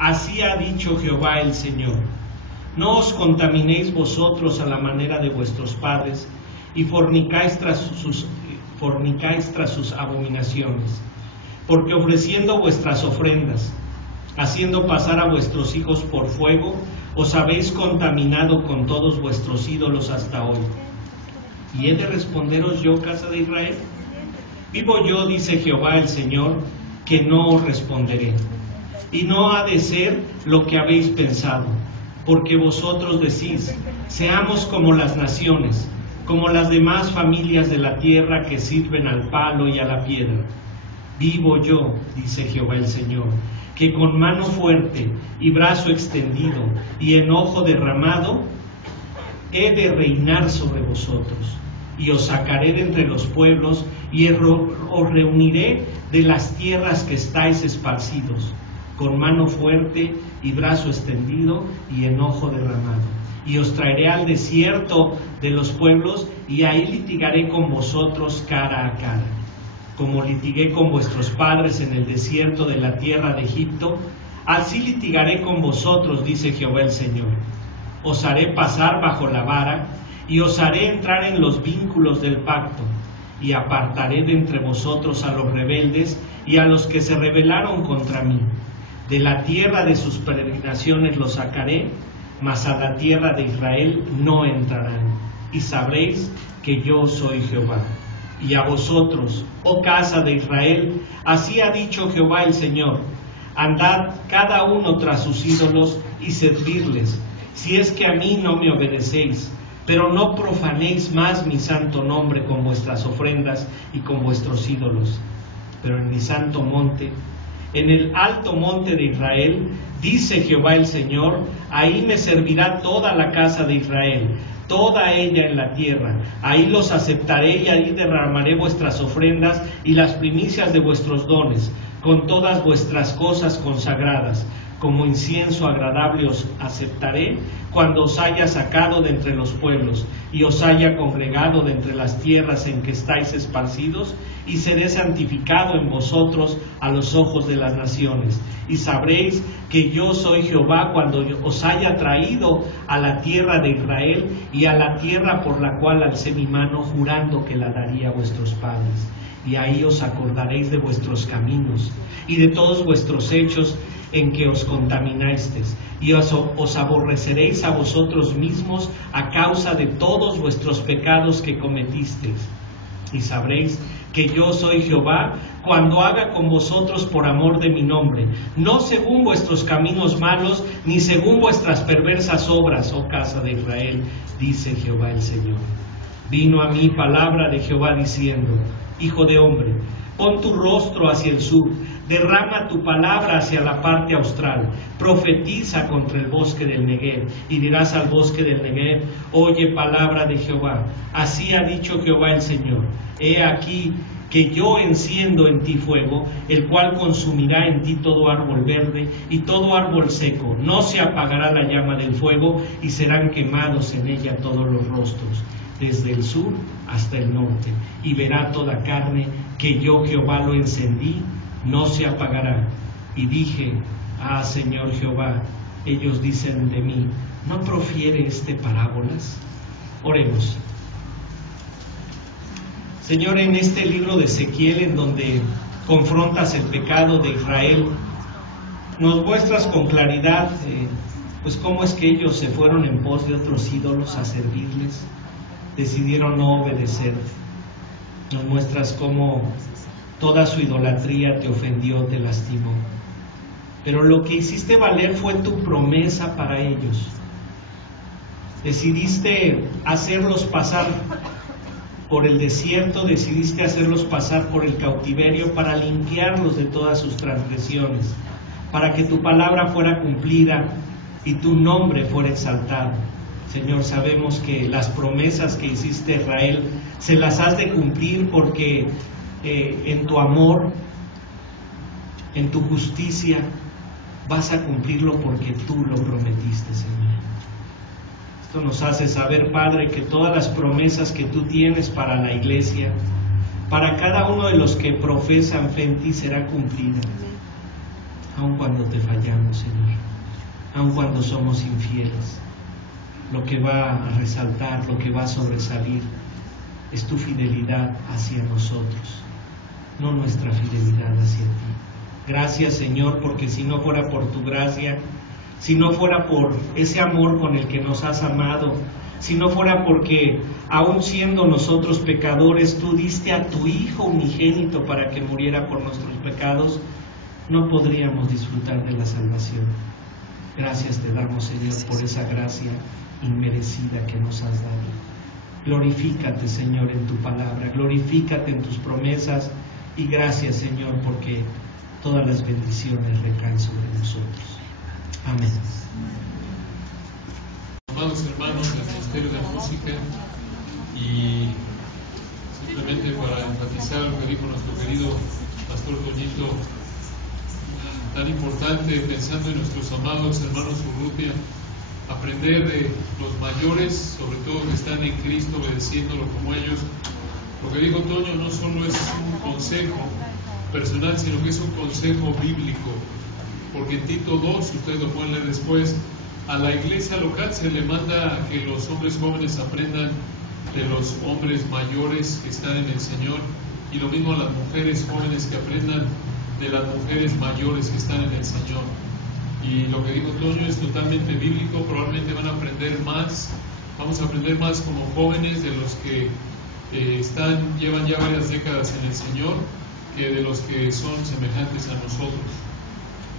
Así ha dicho Jehová el Señor: no os contaminéis vosotros a la manera de vuestros padres, y fornicáis tras sus abominaciones, porque ofreciendo vuestras ofrendas, haciendo pasar a vuestros hijos por fuego, os habéis contaminado con todos vuestros ídolos hasta hoy. ¿Y he de responderos yo, casa de Israel? Vivo yo, dice Jehová el Señor, que no os responderé. Y no ha de ser lo que habéis pensado, porque vosotros decís: seamos como las naciones, como las demás familias de la tierra que sirven al palo y a la piedra. Vivo yo, dice Jehová el Señor, que con mano fuerte y brazo extendido y enojo derramado he de reinar sobre vosotros, y os sacaré de entre los pueblos, y os reuniré de las tierras que estáis esparcidos, con mano fuerte y brazo extendido y enojo derramado. Y os traeré al desierto de los pueblos, y ahí litigaré con vosotros cara a cara, como litigué con vuestros padres en el desierto de la tierra de Egipto. Así litigaré con vosotros, dice Jehová el Señor. Os haré pasar bajo la vara, y os haré entrar en los vínculos del pacto, y apartaré de entre vosotros a los rebeldes y a los que se rebelaron contra mí. De la tierra de sus peregrinaciones los sacaré, mas a la tierra de Israel no entrarán. Y sabréis que yo soy Jehová. Y a vosotros, oh casa de Israel, así ha dicho Jehová el Señor: andad cada uno tras sus ídolos y servirles, si es que a mí no me obedecéis. Pero no profanéis más mi santo nombre con vuestras ofrendas y con vuestros ídolos. Pero en mi santo monte, en el alto monte de Israel, dice Jehová el Señor, ahí me servirá toda la casa de Israel, toda ella en la tierra. Ahí los aceptaré, y ahí derramaré vuestras ofrendas y las primicias de vuestros dones, con todas vuestras cosas consagradas. Como incienso agradable os aceptaré cuando os haya sacado de entre los pueblos y os haya congregado de entre las tierras en que estáis esparcidos, y seré santificado en vosotros a los ojos de las naciones. Y sabréis que yo soy Jehová cuando os haya traído a la tierra de Israel, y a la tierra por la cual alcé mi mano, jurando que la daría a vuestros padres. Y ahí os acordaréis de vuestros caminos y de todos vuestros hechos en que os contaminasteis, y os aborreceréis a vosotros mismos a causa de todos vuestros pecados que cometisteis. Y sabréis que yo soy Jehová cuando haga con vosotros por amor de mi nombre, no según vuestros caminos malos, ni según vuestras perversas obras, oh casa de Israel, dice Jehová el Señor. Vino a mí palabra de Jehová diciendo: hijo de hombre, pon tu rostro hacia el sur, derrama tu palabra hacia la parte austral, profetiza contra el bosque del Negev, y dirás al bosque del Negev: oye palabra de Jehová. Así ha dicho Jehová el Señor: he aquí que yo enciendo en ti fuego, el cual consumirá en ti todo árbol verde y todo árbol seco. No se apagará la llama del fuego, y serán quemados en ella todos los rostros, desde el sur hasta el norte. Y verá toda carne que yo Jehová lo encendí, no se apagará. Y dije: ah, Señor Jehová, ellos dicen de mí: ¿no profiere parábolas? Oremos. Señor, en este libro de Ezequiel, en donde confrontas el pecado de Israel, nos muestras con claridad pues cómo es que ellos se fueron en pos de otros ídolos a servirles, decidieron no obedecerte. Nos muestras cómo toda su idolatría te ofendió, te lastimó. Pero lo que hiciste valer fue tu promesa para ellos. Decidiste hacerlos pasar por el desierto, decidiste hacerlos pasar por el cautiverio para limpiarlos de todas sus transgresiones, para que tu palabra fuera cumplida y tu nombre fuera exaltado. Señor, sabemos que las promesas que hiciste a Israel se las has de cumplir, porque en tu amor, en tu justicia, vas a cumplirlo porque tú lo prometiste, Señor. Esto nos hace saber, Padre, que todas las promesas que tú tienes para la iglesia, para cada uno de los que profesan fe en ti, será cumplida. aun cuando te fallamos, Señor, aun cuando somos infieles. Lo que va a resaltar, lo que va a sobresalir es tu fidelidad hacia nosotros, no nuestra fidelidad hacia ti. Gracias, Señor, porque si no fuera por tu gracia, si no fuera por ese amor con el que nos has amado, si no fuera porque aun siendo nosotros pecadores, tú diste a tu Hijo unigénito para que muriera por nuestros pecados, no podríamos disfrutar de la salvación. Gracias te damos, Señor, por esa gracia inmerecida que nos has dado. Glorifícate, Señor, en tu palabra, glorifícate en tus promesas, y gracias, Señor, porque todas las bendiciones recaen sobre nosotros. Amén. Amados hermanos del Ministerio de Música, y simplemente para enfatizar lo que dijo nuestro querido Pastor Toñito, tan importante, pensando en nuestros amados hermanos Urrutia, aprender de los mayores, sobre todo que están en Cristo, obedeciéndolo como ellos. Lo que dijo Toño no solo es un consejo personal, sino que es un consejo bíblico, porque en Tito 2, ustedes lo pueden leer después, a la iglesia local se le manda a que los hombres jóvenes aprendan de los hombres mayores que están en el Señor, y lo mismo a las mujeres jóvenes que aprendan de las mujeres mayores que están en el Señor. Y lo que dijo Toño es totalmente bíblico. Probablemente van a aprender más, vamos a aprender más como jóvenes de los que llevan ya varias décadas en el Señor, que de los que son semejantes a nosotros.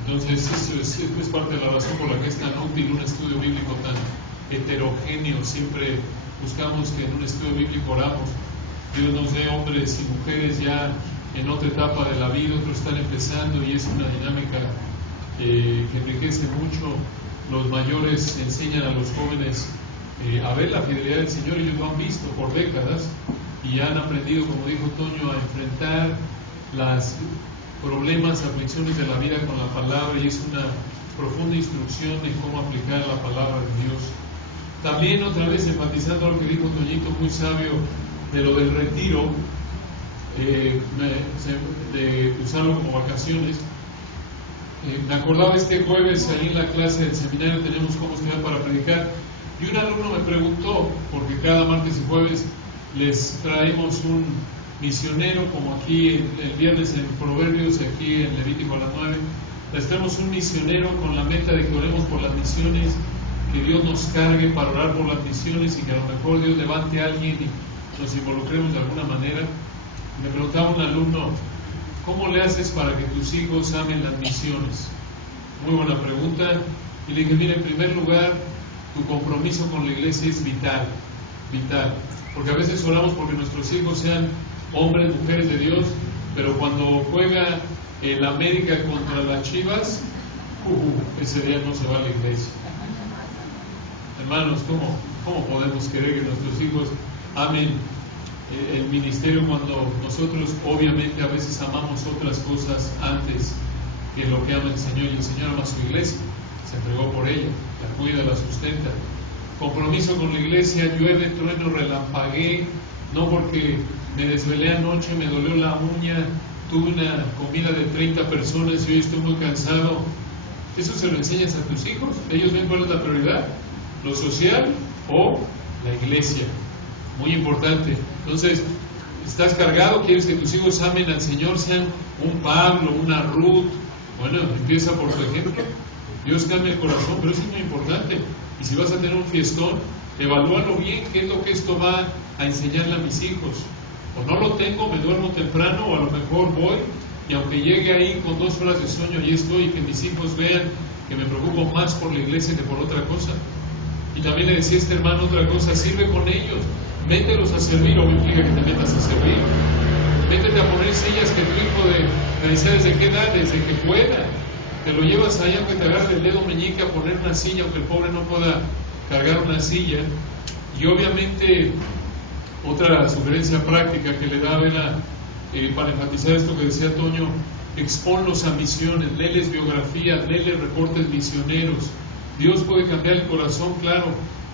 Entonces eso es parte de la razón por la que es tan útil un estudio bíblico tan heterogéneo. Siempre buscamos que en un estudio bíblico oramos, Dios nos dé hombres y mujeres ya en otra etapa de la vida, otros están empezando, y es una dinámica que enriquece mucho. Los mayores enseñan a los jóvenes a ver la fidelidad del Señor. Ellos lo han visto por décadas y han aprendido, como dijo Toño, a enfrentar las problemas, aflicciones de la vida con la palabra, y es una profunda instrucción en cómo aplicar la palabra de Dios. También otra vez enfatizando lo que dijo Toñito, muy sabio, de lo del retiro, de usarlo como vacaciones. Me acordaba este jueves ahí en la clase del seminario, tenemos cómo estudiar para predicar, y un alumno me preguntó, porque cada martes y jueves les traemos un misionero, como aquí el viernes en Proverbios, aquí en Levítico a las 9, les traemos un misionero con la meta de que oremos por las misiones, que Dios nos cargue para orar por las misiones, y que a lo mejor Dios levante a alguien y nos involucremos de alguna manera. Me preguntaba un alumno, ¿cómo le haces para que tus hijos amen las misiones? Muy buena pregunta. Y le dije, mira, en primer lugar, tu compromiso con la iglesia es vital, porque a veces oramos porque nuestros hijos sean hombres, mujeres de Dios, pero cuando juega el América contra las Chivas, ese día no se va a la iglesia. Hermanos, ¿cómo podemos querer que nuestros hijos amen el ministerio cuando nosotros obviamente a veces amamos otras cosas antes que lo que ama el Señor? Y el Señor ama su iglesia, se entregó por ella, la cuida, la sustenta. Compromiso con la iglesia, llueve, trueno, relampagué, no porque me desvelé anoche, me dolió la uña, tuve una comida de 30 personas y hoy estoy muy cansado. Eso se lo enseñas a tus hijos. Ellos ven cuál es la prioridad, lo social o la iglesia. Muy importante. Entonces, estás cargado, quieres que tus hijos amen al Señor, sean un Pablo, una Ruth. Bueno, empieza por tu ejemplo. Dios cambia el corazón, pero eso es muy importante. Y si vas a tener un fiestón, evalúalo bien, qué es lo que esto va a enseñarle a mis hijos. O no lo tengo, me duermo temprano, o a lo mejor voy, y aunque llegue ahí con 2 horas de sueño, ahí estoy, y que mis hijos vean que me preocupo más por la iglesia que por otra cosa. Y también le decía a este hermano otra cosa, sirve con ellos, mételos a servir, o me implica que te metas a servir. Métete a poner sillas que tu hijo me decía, ¿desde qué edad? Desde que pueda. Te lo llevas ahí, aunque te agarre el dedo meñique a poner una silla, aunque el pobre no pueda cargar una silla. Y obviamente, otra sugerencia práctica que le daba era, para enfatizar esto que decía Toño, exponlos a misiones, léeles biografías, léeles reportes misioneros. Dios puede cambiar el corazón, claro,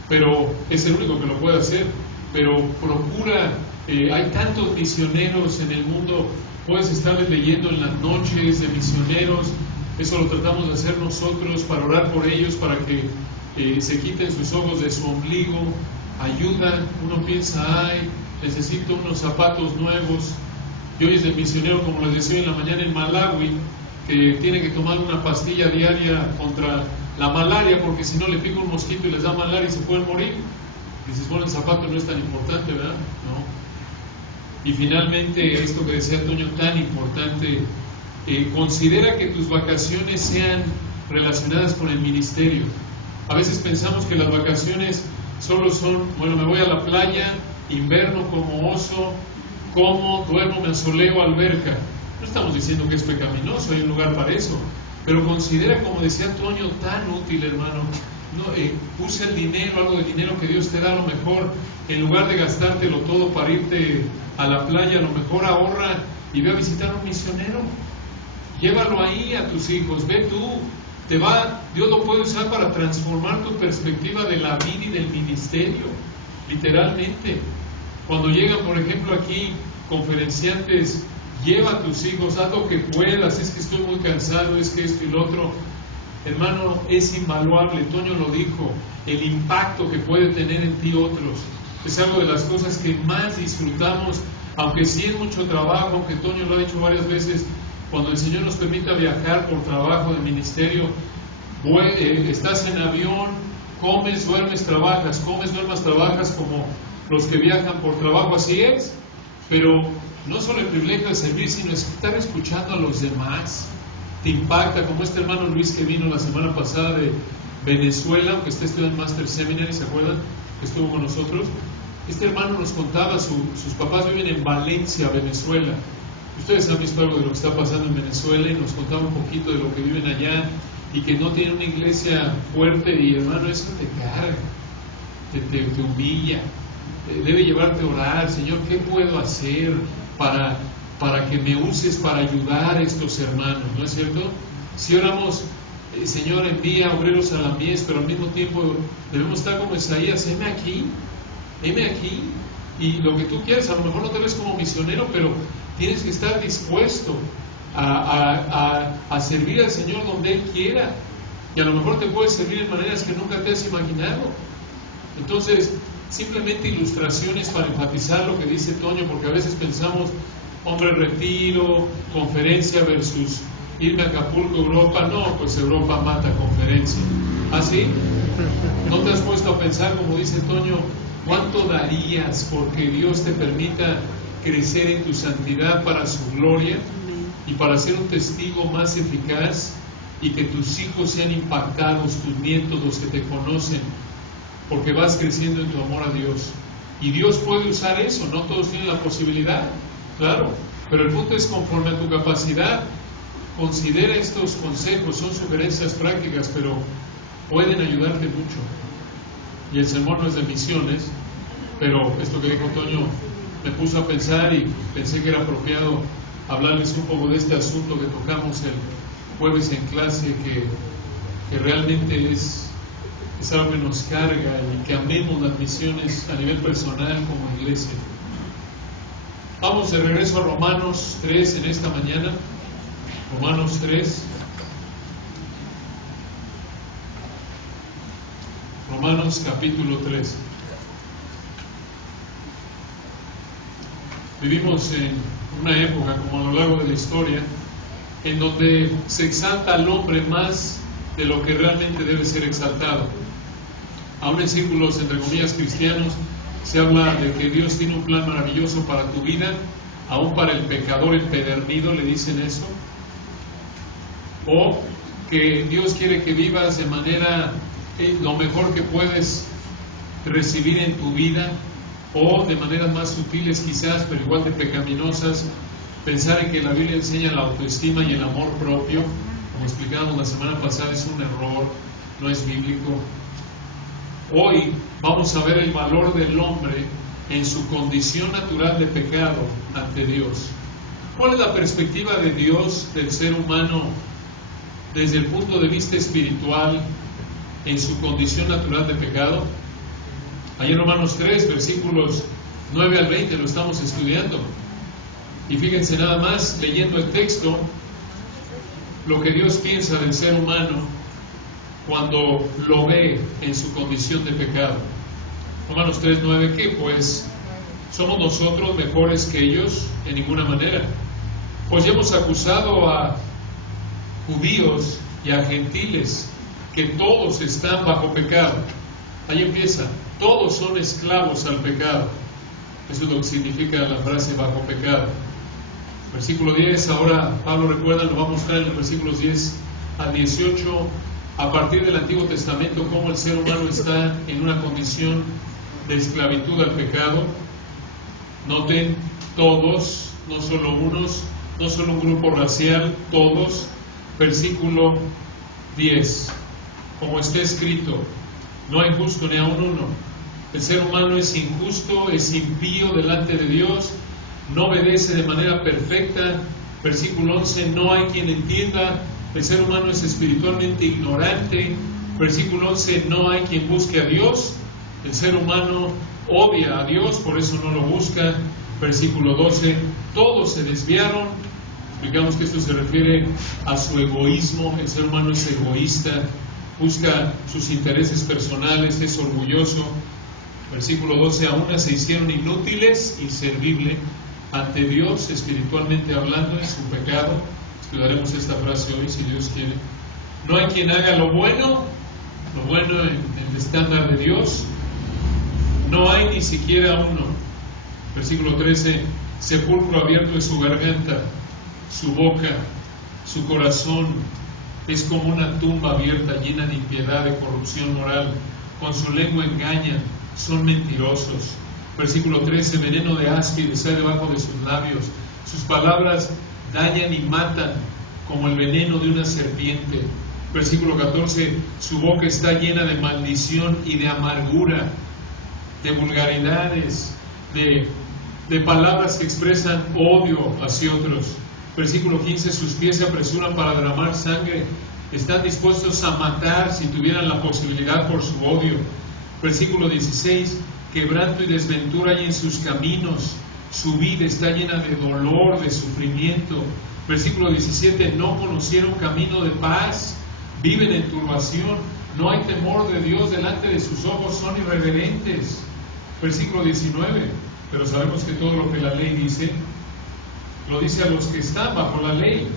pero es el único que lo puede hacer. Pero procura, hay tantos misioneros en el mundo, puedes estarles leyendo en las noches de misioneros, Eso lo tratamos de hacer nosotros para orar por ellos, para que se quiten sus ojos de su ombligo. Ayuda, uno piensa, ay, necesito unos zapatos nuevos. Y hoy es el misionero, como les decía en la mañana, en Malawi, que tiene que tomar una pastilla diaria contra la malaria, porque si no le pica un mosquito y les da malaria y se pueden morir. Dices, bueno, el zapato no es tan importante, ¿verdad? No. Y finalmente, esto que decía Toño, tan importante, considera que tus vacaciones sean relacionadas con el ministerio. A veces pensamos que las vacaciones solo son, bueno, me voy a la playa, inverno como oso, como, duermo, me asoleo, alberca. No estamos diciendo que es pecaminoso, hay un lugar para eso, pero considera, como decía Toño, tan útil, hermano. No, usa el dinero, algo de dinero que Dios te da, a lo mejor, en lugar de gastártelo todo para irte a la playa, a lo mejor ahorra y ve a visitar a un misionero. Llévalo ahí a tus hijos, ve tú, Dios lo puede usar para transformar tu perspectiva de la vida y del ministerio, literalmente. Cuando llegan, por ejemplo, aquí conferenciantes, lleva a tus hijos, haz lo que puedas, es que estoy muy cansado, es que esto y lo otro. Hermano, es invaluable, Toño lo dijo, el impacto que puede tener en ti otros. Es algo de las cosas que más disfrutamos, aunque sí es mucho trabajo, aunque Toño lo ha dicho varias veces. Cuando el Señor nos permita viajar por trabajo de ministerio, estás en avión, comes, duermes, trabajas, comes, duermes, trabajas, como los que viajan por trabajo, así es. Pero no solo el privilegio de servir, sino estar escuchando a los demás. Te impacta, como este hermano Luis que vino la semana pasada de Venezuela, aunque está estudiando Master Seminary, ¿se acuerdan? Que estuvo con nosotros. Este hermano nos contaba, sus papás viven en Valencia, Venezuela. Ustedes han visto algo de lo que está pasando en Venezuela y nos contaba un poquito de lo que viven allá y que no tienen una iglesia fuerte, y hermano, eso te carga, te humilla, debe llevarte a orar. Señor, ¿qué puedo hacer para que me uses para ayudar a estos hermanos? ¿No es cierto? Si oramos, Señor, envía obreros a la mies, pero al mismo tiempo debemos estar como Isaías, heme aquí, y lo que tú quieras. A lo mejor no te ves como misionero, pero tienes que estar dispuesto a servir al Señor donde Él quiera, y a lo mejor te puede servir en maneras que nunca te has imaginado. Entonces, simplemente ilustraciones para enfatizar lo que dice Toño, porque a veces pensamos, hombre, retiro, conferencia versus irme a Acapulco, Europa. No, pues Europa mata conferencia. ¿Ah, sí? ¿No te has puesto a pensar, como dice Toño, cuánto darías porque Dios te permita crecer en tu santidad para su gloria y para ser un testigo más eficaz, y que tus hijos sean impactados, tus nietos, los que te conocen, porque vas creciendo en tu amor a Dios? Y Dios puede usar eso, no todos tienen la posibilidad, claro, pero el punto es, conforme a tu capacidad, considera estos consejos. Son sugerencias prácticas, pero pueden ayudarte mucho. Y el sermón no es de misiones, pero esto que dijo Toño me puso a pensar, y pensé que era apropiado hablarles un poco de este asunto que tocamos el jueves en clase, que realmente es algo que nos carga, y que amemos las misiones a nivel personal como iglesia. Vamos de regreso a Romanos 3 en esta mañana. Romanos 3. Romanos capítulo 3. Vivimos en una época, como a lo largo de la historia, en donde se exalta al hombre más de lo que realmente debe ser exaltado. Aún en círculos, entre comillas, cristianos, se habla de que Dios tiene un plan maravilloso para tu vida, aún para el pecador empedernido le dicen eso, o que Dios quiere que vivas de manera lo mejor que puedes recibir en tu vida, o de maneras más sutiles quizás, pero igual de pecaminosas. Pensar en que la Biblia enseña la autoestima y el amor propio, como explicábamos la semana pasada, es un error, no es bíblico. Hoy vamos a ver el valor del hombre en su condición natural de pecado ante Dios. ¿Cuál es la perspectiva de Dios del ser humano desde el punto de vista espiritual en su condición natural de pecado? Ahí en Romanos 3, versículos 9 al 20 lo estamos estudiando. Y fíjense nada más, leyendo el texto, lo que Dios piensa del ser humano cuando lo ve en su condición de pecado. Romanos 3:9, ¿qué pues? ¿Somos nosotros mejores que ellos? En ninguna manera. Pues ya hemos acusado a judíos y a gentiles que todos están bajo pecado. Ahí empieza, todos son esclavos al pecado. Eso es lo que significa la frase bajo pecado. Versículo 10, ahora Pablo recuerda, lo va a mostrar en los versículos 10 al 18, a partir del Antiguo Testamento, cómo el ser humano está en una condición de esclavitud al pecado. Noten, todos, no solo unos, no solo un grupo racial, todos. Versículo 10, como está escrito, no hay justo ni aun uno. El ser humano es injusto, es impío delante de Dios, no obedece de manera perfecta. Versículo 11, no hay quien entienda. El ser humano es espiritualmente ignorante. Versículo 11, no hay quien busque a Dios. El ser humano odia a Dios, por eso no lo busca. Versículo 12, todos se desviaron. Explicamos que esto se refiere a su egoísmo. El ser humano es egoísta, busca sus intereses personales, es orgulloso. Versículo 12, aún se hicieron inútiles, inservibles ante Dios, espiritualmente hablando, en su pecado. Estudiaremos esta frase hoy, si Dios quiere. No hay quien haga lo bueno en el estándar de Dios. No hay ni siquiera uno. Versículo 13, sepulcro abierto es su garganta, su boca, su corazón es como una tumba abierta llena de impiedad, de corrupción moral. Con su lengua engañan, son mentirosos. Versículo 13, veneno de áspides hay debajo de sus labios. Sus palabras dañan y matan como el veneno de una serpiente. Versículo 14, su boca está llena de maldición y de amargura, de vulgaridades, de palabras que expresan odio hacia otros. Versículo 15, sus pies se apresuran para derramar sangre, están dispuestos a matar si tuvieran la posibilidad por su odio. Versículo 16, quebranto y desventura hay en sus caminos, su vida está llena de dolor, de sufrimiento. Versículo 17, no conocieron camino de paz, viven en turbación, no hay temor de Dios delante de sus ojos, son irreverentes. Versículo 19, pero sabemos que todo lo que la ley dice, lo dice a los que están bajo la ley,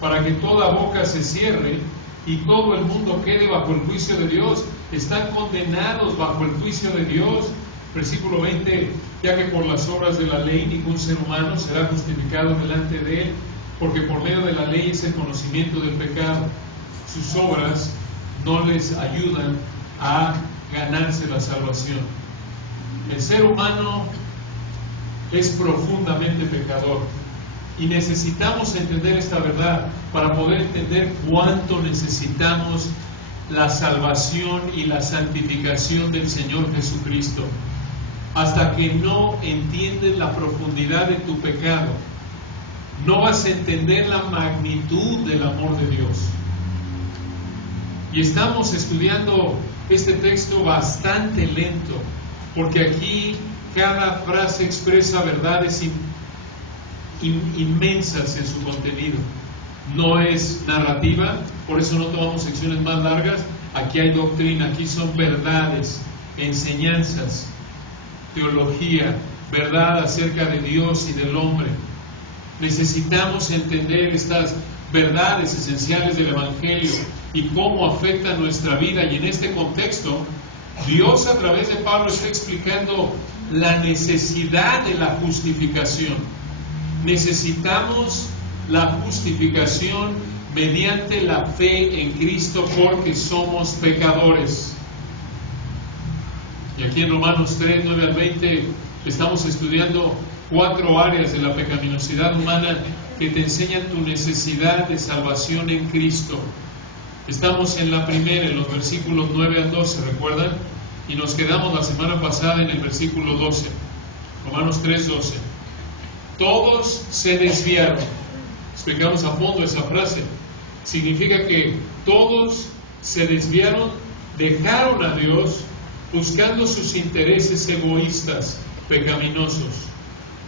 para que toda boca se cierre y todo el mundo quede bajo el juicio de Dios. Están condenados bajo el juicio de Dios. Versículo 20, ya que por las obras de la ley ningún ser humano será justificado delante de él, porque por medio de la ley es el conocimiento del pecado. Sus obras no les ayudan a ganarse la salvación. El ser humano es profundamente pecador y necesitamos entender esta verdad para poder entender cuánto necesitamos la salvación y la santificación del Señor Jesucristo. Hasta que no entiendes la profundidad de tu pecado, no vas a entender la magnitud del amor de Dios. Y estamos estudiando este texto bastante lento, porque aquí cada frase expresa verdades inmensas en su contenido. No es narrativa, por eso no tomamos secciones más largas. Aquí hay doctrina, aquí son verdades, enseñanzas, teología, verdad acerca de Dios y del hombre. Necesitamos entender estas verdades esenciales del Evangelio y cómo afectan nuestra vida. Y en este contexto, Dios a través de Pablo está explicando la necesidad de la justificación. Necesitamos la justificación mediante la fe en Cristo porque somos pecadores. Y aquí en Romanos 3, 9 al 20 estamos estudiando 4 áreas de la pecaminosidad humana que te enseñan tu necesidad de salvación en Cristo. Estamos en la primera, en los versículos 9 al 12, ¿recuerdan? Y nos quedamos la semana pasada en el versículo 12, Romanos 3, 12. Todos se desviaron. Explicamos a fondo esa frase. Significa que todos se desviaron, dejaron a Dios, buscando sus intereses egoístas, pecaminosos.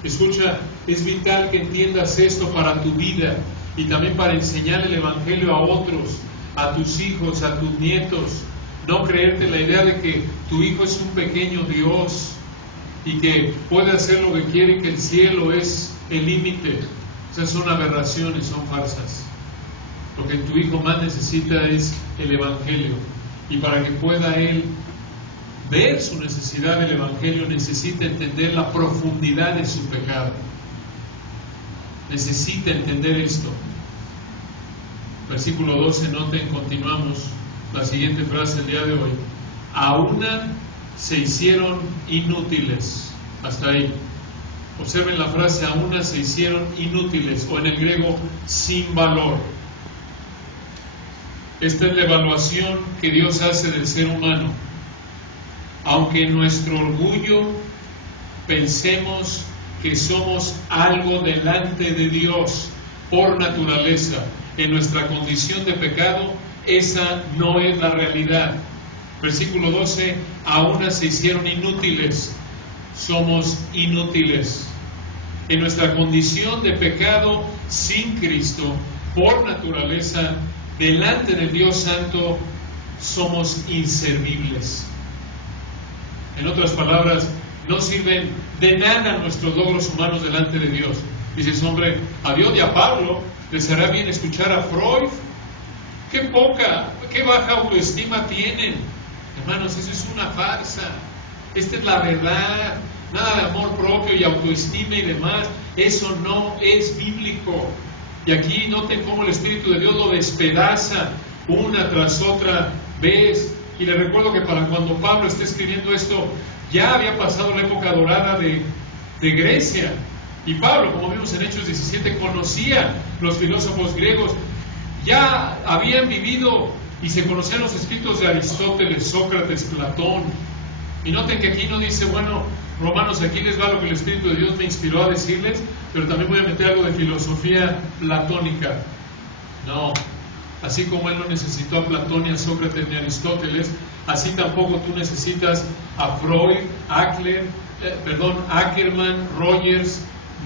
Escucha, es vital que entiendas esto para tu vida y también para enseñar el Evangelio a otros, a tus hijos, a tus nietos. No creerte la idea de que tu hijo es un pequeño Dios y que puede hacer lo que quiere y que el cielo es el límite. Esas son aberraciones, son farsas. Lo que tu hijo más necesita es el Evangelio, y para que pueda él ver su necesidad del Evangelio necesita entender la profundidad de su pecado. Necesita entender esto. Versículo 12, noten, continuamos la siguiente frase del día de hoy. A una se hicieron inútiles. Hasta ahí. Observen la frase, a una se hicieron inútiles, o en el griego, sin valor. Esta es la evaluación que Dios hace del ser humano. Aunque en nuestro orgullo pensemos que somos algo delante de Dios por naturaleza, en nuestra condición de pecado, esa no es la realidad. Versículo 12, a una se hicieron inútiles. Somos inútiles. En nuestra condición de pecado sin Cristo, por naturaleza, delante del Dios Santo, somos inservibles. En otras palabras, no sirven de nada nuestros logros humanos delante de Dios. Dices, hombre, a Dios y a Pablo les hará bien escuchar a Freud. Qué baja autoestima tienen. Hermanos, eso es una farsa. Esta es la verdad. Nada de amor propio y autoestima y demás. Eso no es bíblico. Y aquí noten cómo el Espíritu de Dios lo despedaza una tras otra vez. Y les recuerdo que para cuando Pablo está escribiendo esto, ya había pasado la época dorada de Grecia. Y Pablo, como vimos en Hechos 17, conocía los filósofos griegos. Ya habían vivido y se conocían los escritos de Aristóteles, Sócrates, Platón. Y noten que aquí no dice, bueno, Romanos, aquí les va lo que el Espíritu de Dios me inspiró a decirles, pero también voy a meter algo de filosofía platónica. No, así como él no necesitó a Platón, ni a Sócrates, ni a Aristóteles, así tampoco tú necesitas a Freud, Ackerman, Rogers,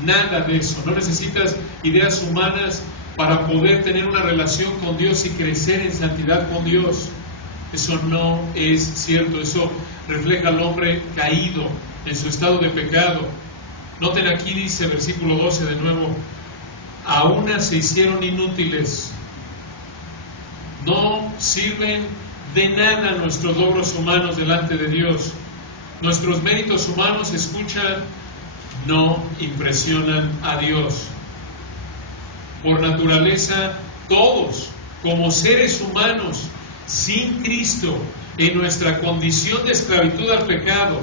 nada de eso. No necesitas ideas humanas para poder tener una relación con Dios y crecer en santidad con Dios. Eso no es cierto. Eso refleja al hombre caído en su estado de pecado. Noten aquí, dice versículo 12 de nuevo, a una se hicieron inútiles. No sirven de nada nuestros logros humanos delante de Dios. Nuestros méritos humanos, escuchan, no impresionan a Dios. Por naturaleza, todos, como seres humanos, sin Cristo, en nuestra condición de esclavitud al pecado,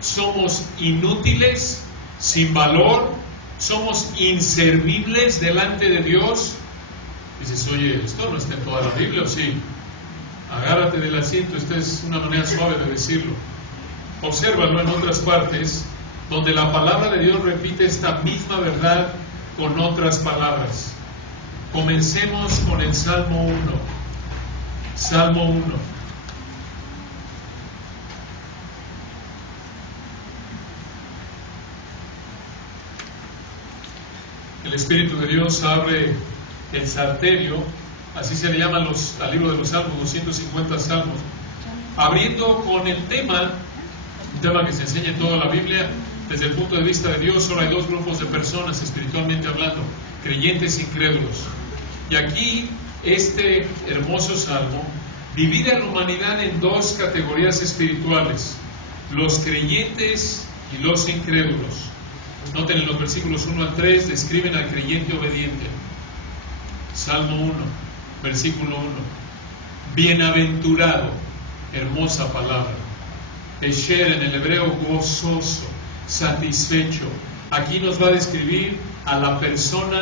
somos inútiles, sin valor, somos inservibles delante de Dios. Dices, oye, esto no está en toda la Biblia, ¿o sí? Agárrate del asiento, esta es una manera suave de decirlo. Obsérvalo en otras partes, donde la palabra de Dios repite esta misma verdad con otras palabras. Comencemos con el Salmo 1. Salmo 1. El Espíritu de Dios abre el salterio, así se le llama al libro de los Salmos, 250 salmos, abriendo con el tema, un tema que se enseña en toda la Biblia. Desde el punto de vista de Dios, solo hay dos grupos de personas, espiritualmente hablando, creyentes e incrédulos. Y aquí, este hermoso salmo divide a la humanidad en dos categorías espirituales: los creyentes y los incrédulos. Noten en los versículos 1 al 3, describen al creyente obediente. Salmo 1, versículo 1. Bienaventurado, hermosa palabra. Esher en el hebreo, gozoso, satisfecho. Aquí nos va a describir a la persona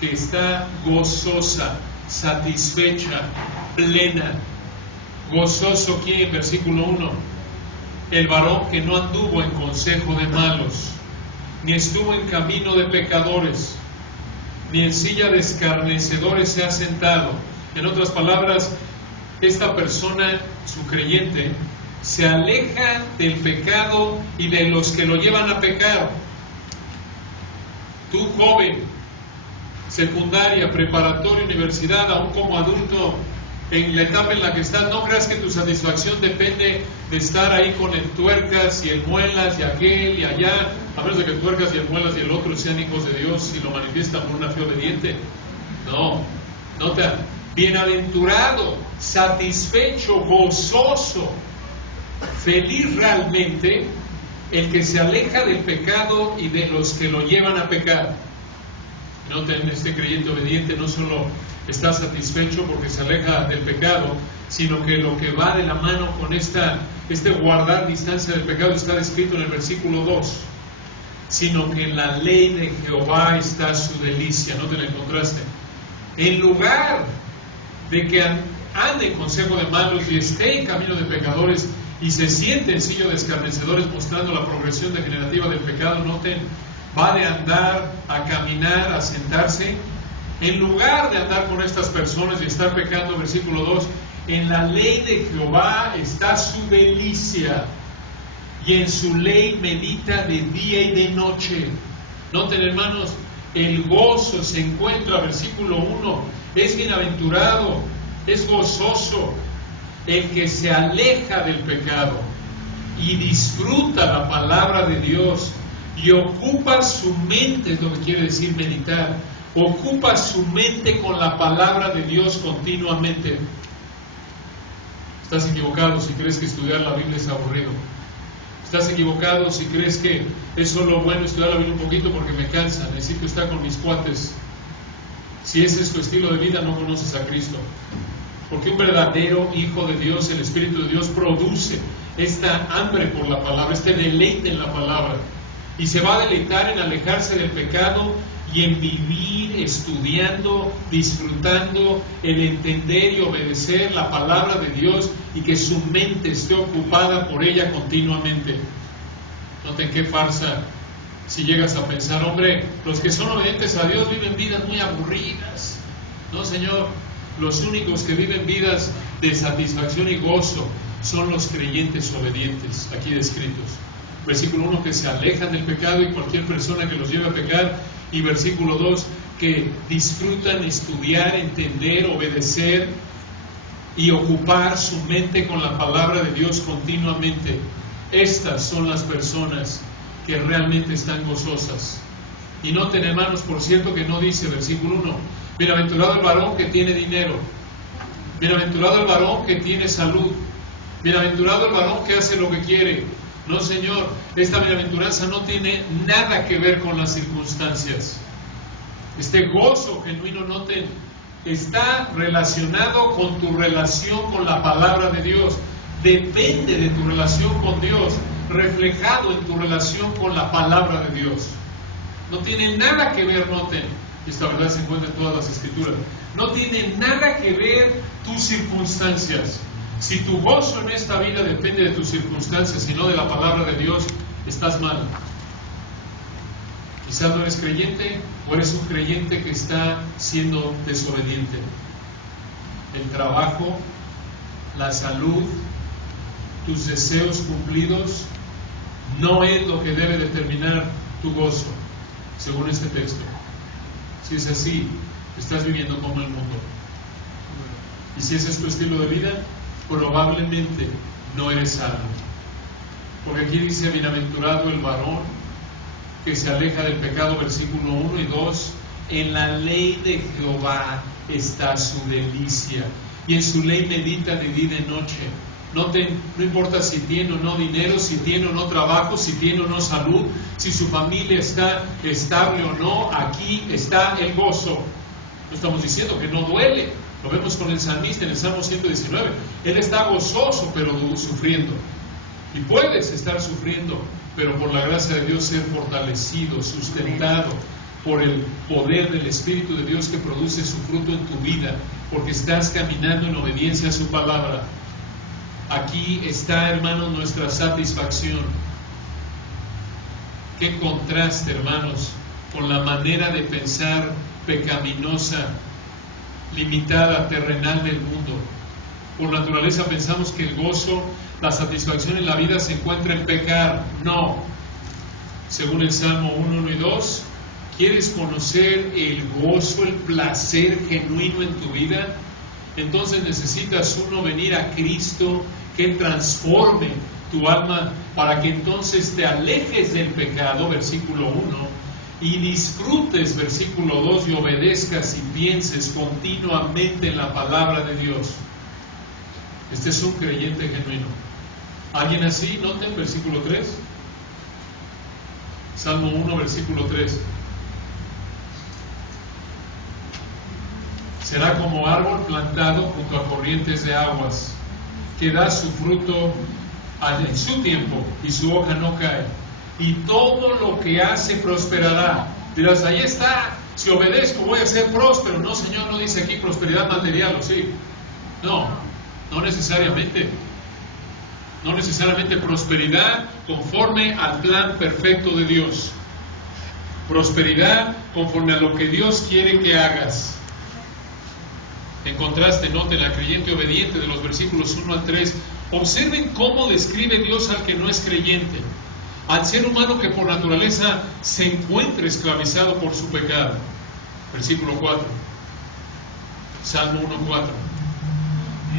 que está gozosa, satisfecha, plena. Gozoso, ¿quién? Versículo 1. El varón que no anduvo en consejo de malos, ni estuvo en camino de pecadores, ni en silla de escarnecedores se ha sentado. En otras palabras, esta persona, su creyente, se aleja del pecado y de los que lo llevan a pecar. Tú, joven, secundaria, preparatoria, universidad, aún como adulto, en la etapa en la que estás, no creas que tu satisfacción depende de estar ahí con el tuercas y el muelas y aquel y allá, a menos de que el tuercas y el muelas y el otro sean hijos de Dios y lo manifiestan por una fe obediente. No, nota, bienaventurado, satisfecho, gozoso, feliz realmente el que se aleja del pecado y de los que lo llevan a pecar. Noten, este creyente obediente no solo está satisfecho porque se aleja del pecado, sino que lo que va de la mano con este guardar distancia del pecado está descrito en el versículo 2, sino que en la ley de Jehová está su delicia. Noten el contraste. En lugar de que ande en consejo de malos y esté en camino de pecadores y se siente en silla de escarnecedores mostrando la progresión degenerativa del pecado, noten, va de andar a caminar, a sentarse. En lugar de andar con estas personas y estar pecando, versículo 2, en la ley de Jehová está su delicia, y en su ley medita de día y de noche. Noten, hermanos, el gozo se encuentra, versículo 1, es bienaventurado, es gozoso el que se aleja del pecado y disfruta la palabra de Dios y ocupa su mente, es lo que quiere decir meditar. Ocupa su mente con la palabra de Dios continuamente. Estás equivocado si crees que estudiar la Biblia es aburrido. Estás equivocado si crees que es solo bueno estudiar la Biblia un poquito porque me cansa, necesito estar con mis cuates. Si ese es tu estilo de vida, no conoces a Cristo. Porque un verdadero hijo de Dios, el Espíritu de Dios, produce esta hambre por la palabra, este deleite en la palabra. Y se va a deleitar en alejarse del pecado y en vivir, estudiando, disfrutando, en entender y obedecer la palabra de Dios y que su mente esté ocupada por ella continuamente. Noten qué farsa si llegas a pensar, hombre, los que son obedientes a Dios viven vidas muy aburridas. No, Señor, los únicos que viven vidas de satisfacción y gozo son los creyentes obedientes, aquí descritos. Versículo 1, que se alejan del pecado y cualquier persona que los lleve a pecar. Y versículo 2, que disfrutan estudiar, entender, obedecer y ocupar su mente con la palabra de Dios continuamente. Estas son las personas que realmente están gozosas. Y noten, hermanos, por cierto, que no dice, versículo 1, bienaventurado el varón que tiene dinero, bienaventurado el varón que tiene salud, bienaventurado el varón que hace lo que quiere. No, Señor, esta bienaventuranza no tiene nada que ver con las circunstancias. Este gozo genuino, noten, está relacionado con tu relación con la palabra de Dios. Depende de tu relación con Dios, reflejado en tu relación con la palabra de Dios. No tiene nada que ver, noten, esta verdad se encuentra en todas las escrituras, no tiene nada que ver tus circunstancias. Si tu gozo en esta vida depende de tus circunstancias y no de la palabra de Dios, estás mal. Quizás no eres creyente o eres un creyente que está siendo desobediente. El trabajo, la salud, tus deseos cumplidos, no es lo que debe determinar tu gozo, según este texto. Si es así, estás viviendo como el mundo. Y si ese es tu estilo de vida, probablemente no eres salvo. Porque aquí dice, bienaventurado el varón que se aleja del pecado, versículo 1 y 2, en la ley de Jehová está su delicia, y en su ley medita de día y de noche. No importa si tiene o no dinero, si tiene o no trabajo, si tiene o no salud, si su familia está estable o no, aquí está el gozo. No estamos diciendo que no duele. Lo vemos con el salmista en el Salmo 119. Él está gozoso, pero sufriendo. Y puedes estar sufriendo, pero por la gracia de Dios ser fortalecido, sustentado por el poder del Espíritu de Dios que produce su fruto en tu vida, porque estás caminando en obediencia a su palabra. Aquí está, hermanos, nuestra satisfacción. Qué contraste, hermanos, con la manera de pensar pecaminosa, limitada, terrenal del mundo. Por naturaleza pensamos que el gozo, la satisfacción en la vida se encuentra en pecar. No. Según el Salmo 1, 1 y 2, ¿Quieres conocer el gozo, el placer genuino en tu vida? Entonces necesitas venir a Cristo, que transforme tu alma para que entonces te alejes del pecado, versículo 1, y disfrutes, versículo 2, y obedezcas y pienses continuamente en la palabra de Dios. Este es un creyente genuino. ¿Alguien así? Noten versículo 3. Salmo 1, versículo 3. Será como árbol plantado junto a corrientes de aguas, que da su fruto en su tiempo y su hoja no cae, y todo lo que hace prosperará. Dirás, ahí está, si obedezco voy a ser próspero. No, Señor, no dice aquí prosperidad material, ¿o sí? No necesariamente. No necesariamente prosperidad conforme al plan perfecto de Dios. Prosperidad conforme a lo que Dios quiere que hagas. En contraste, noten al creyente obediente de los versículos 1 al 3. Observen cómo describe Dios al que no es creyente, al ser humano que por naturaleza se encuentra esclavizado por su pecado. Versículo 4. Salmo 1:4.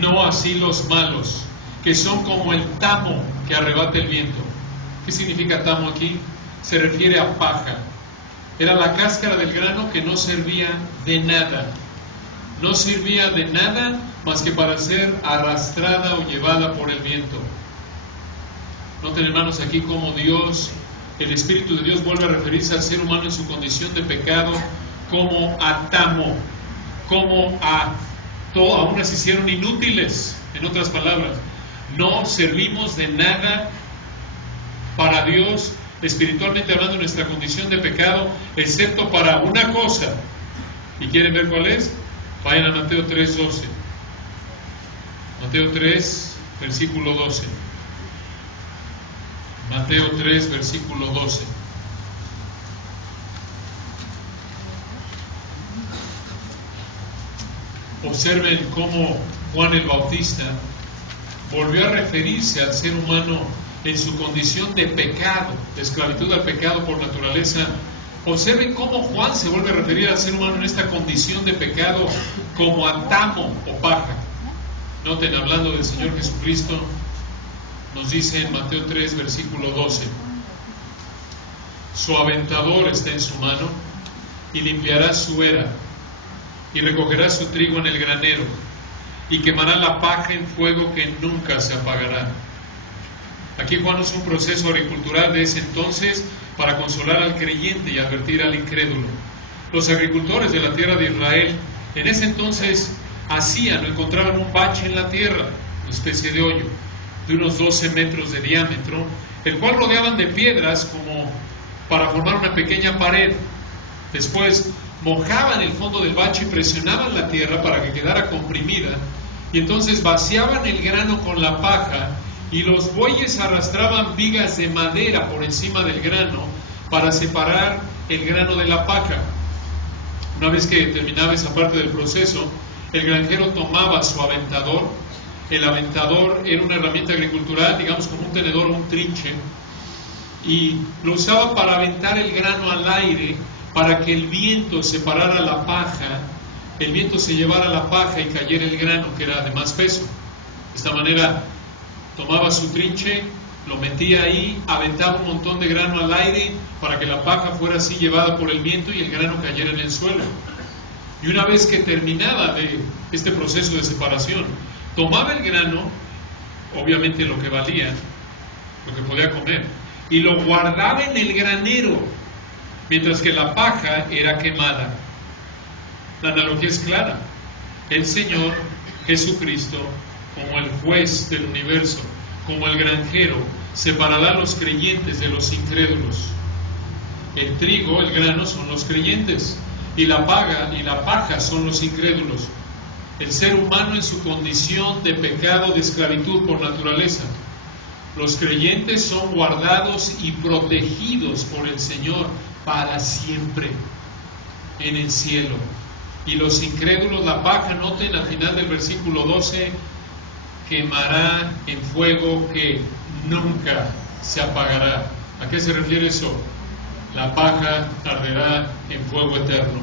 No así los malos, que son como el tamo que arrebata el viento. ¿Qué significa tamo aquí? Se refiere a paja. Era la cáscara del grano que no servía de nada. No servía de nada más que para ser arrastrada o llevada por el viento. Noten, hermanos, aquí como Dios, el Espíritu de Dios, vuelve a referirse al ser humano en su condición de pecado como a tamo, como a todo, aún las hicieron inútiles. En otras palabras, no servimos de nada para Dios, espiritualmente hablando, en nuestra condición de pecado, excepto para una cosa. ¿Y quieren ver cuál es? Vayan a Mateo 3:12. Mateo 3, versículo 12. Mateo 3, versículo 12. Observen cómo Juan el Bautista volvió a referirse al ser humano en su condición de pecado, de esclavitud al pecado por naturaleza. Observen cómo Juan se vuelve a referir al ser humano en esta condición de pecado como a tamo o paja. Noten, hablando del Señor Jesucristo, nos dice en Mateo 3, versículo 12: su aventador está en su mano y limpiará su era y recogerá su trigo en el granero y quemará la paja en fuego que nunca se apagará. Aquí Juan usa un proceso agricultural de ese entonces para consolar al creyente y advertir al incrédulo. Los agricultores de la tierra de Israel en ese entonces encontraban un bache en la tierra, una especie de hoyo de unos 12 metros de diámetro, el cual rodeaban de piedras como para formar una pequeña pared. Después mojaban el fondo del bache y presionaban la tierra para que quedara comprimida, y entonces vaciaban el grano con la paja, y los bueyes arrastraban vigas de madera por encima del grano para separar el grano de la paja. Una vez que terminaba esa parte del proceso, el granjero tomaba su aventador. El aventador era una herramienta agricultural, digamos como un tenedor o un trinche, y lo usaba para aventar el grano al aire para que el viento separara la paja, el viento se llevara la paja y cayera el grano, que era de más peso. De esta manera tomaba su trinche, lo metía ahí, aventaba un montón de grano al aire para que la paja fuera así llevada por el viento y el grano cayera en el suelo. Y una vez que terminaba de este proceso de separación, tomaba el grano, obviamente lo que valía, lo que podía comer, y lo guardaba en el granero, mientras que la paja era quemada. La analogía es clara. El Señor Jesucristo, como el juez del universo, como el granjero, separará a los creyentes de los incrédulos. El trigo, el grano, son los creyentes, y la paja son los incrédulos. El ser humano en su condición de pecado, de esclavitud por naturaleza. Los creyentes son guardados y protegidos por el Señor para siempre en el cielo. Y los incrédulos, la paja, noten al final del versículo 12, quemará en fuego que nunca se apagará. ¿A qué se refiere eso? la paja arderá en fuego eterno.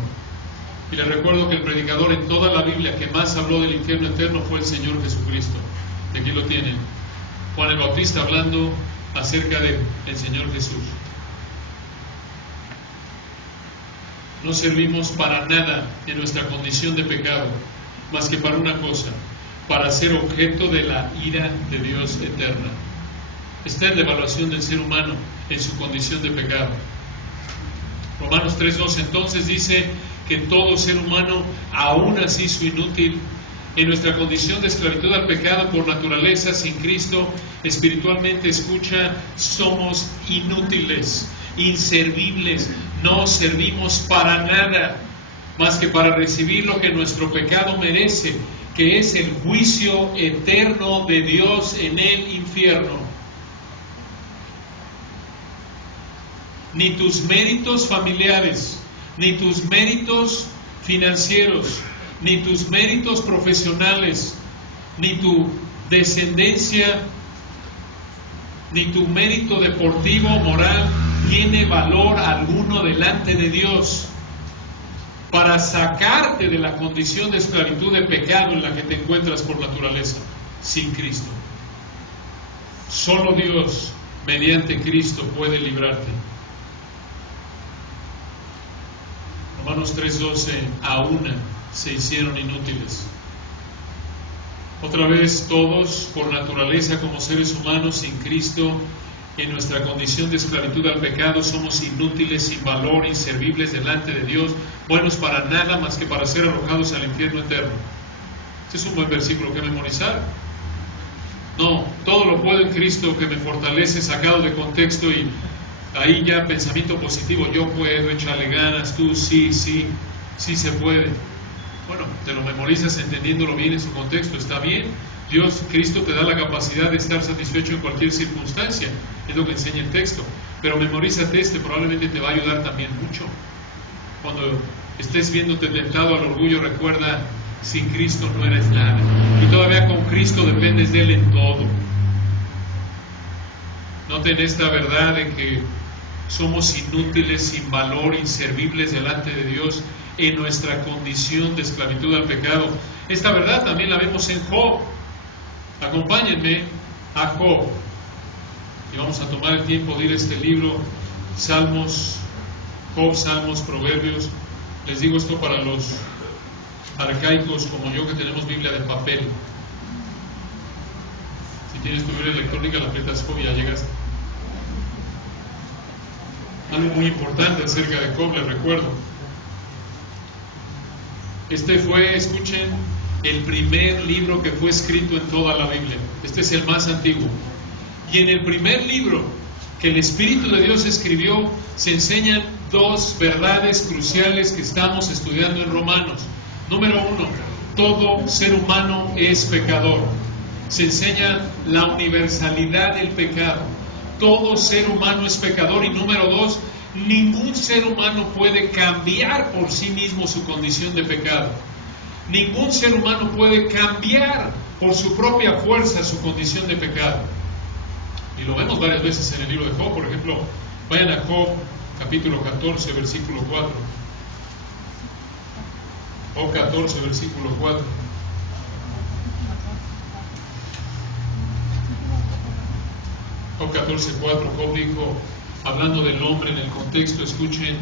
Y les recuerdo que el predicador en toda la Biblia que más habló del infierno eterno fue el Señor Jesucristo. Y aquí lo tienen, Juan el Bautista hablando acerca del Señor Jesús. No servimos para nada en nuestra condición de pecado, más que para una cosa, para ser objeto de la ira de Dios eterna. Esta es la evaluación del ser humano en su condición de pecado. Romanos 3:2 entonces dice que todo ser humano, aún así su inútil, en nuestra condición de esclavitud al pecado por naturaleza, sin Cristo, espiritualmente, escucha, somos inútiles, inservibles, no servimos para nada, más que para recibir lo que nuestro pecado merece, que es el juicio eterno de Dios en el infierno. Ni tus méritos familiares, ni tus méritos financieros, ni tus méritos profesionales, ni tu descendencia, ni tu mérito deportivo o moral tiene valor alguno delante de Dios para sacarte de la condición de esclavitud de pecado en la que te encuentras por naturaleza, sin Cristo. Solo Dios, mediante Cristo, puede librarte. Romanos 3:12, a una se hicieron inútiles. Otra vez, todos, por naturaleza como seres humanos, sin Cristo, en nuestra condición de esclavitud al pecado, somos inútiles, sin valor, inservibles delante de Dios, buenos para nada más que para ser arrojados al infierno eterno. Este es un buen versículo que memorizar. No, todo lo puedo en Cristo que me fortalece, sacado de contexto, y ahí ya pensamiento positivo, yo puedo, échale ganas, tú sí se puede. Bueno, te lo memorizas entendiéndolo bien en su contexto, está bien. Dios, Cristo te da la capacidad de estar satisfecho en cualquier circunstancia, es lo que enseña el texto. Pero memorízate probablemente te va a ayudar también mucho. Cuando estés viéndote tentado al orgullo, recuerda, sin Cristo no eres nada. Y todavía con Cristo dependes de Él en todo. Noten esta verdad de que somos inútiles, sin valor, inservibles delante de Dios en nuestra condición de esclavitud al pecado. Esta verdad también la vemos en Job. Acompáñenme a Job y vamos a tomar el tiempo de ir a este libro, Salmos, Job, Salmos, Proverbios. Les digo esto para los arcaicos como yo que tenemos Biblia de papel. Si tienes tu Biblia electrónica, la aprietas Job y ya llegaste. Algo muy importante acerca de Job, les recuerdo. Este fue, escuchen, el primer libro que fue escrito en toda la Biblia. Este es el más antiguo. Y en el primer libro que el Espíritu de Dios escribió, se enseñan dos verdades cruciales que estamos estudiando en Romanos. Número 1, todo ser humano es pecador. Se enseña la universalidad del pecado. Todo ser humano es pecador. Y número 2, ningún ser humano puede cambiar por sí mismo su condición de pecado. Ningún ser humano puede cambiar por su propia fuerza su condición de pecado. Y lo vemos varias veces en el libro de Job. Por ejemplo, vayan a Job capítulo 14, versículo 4. Job 14, versículo 4. Job 14, 4. Job dijo, hablando del hombre en el contexto, escuchen,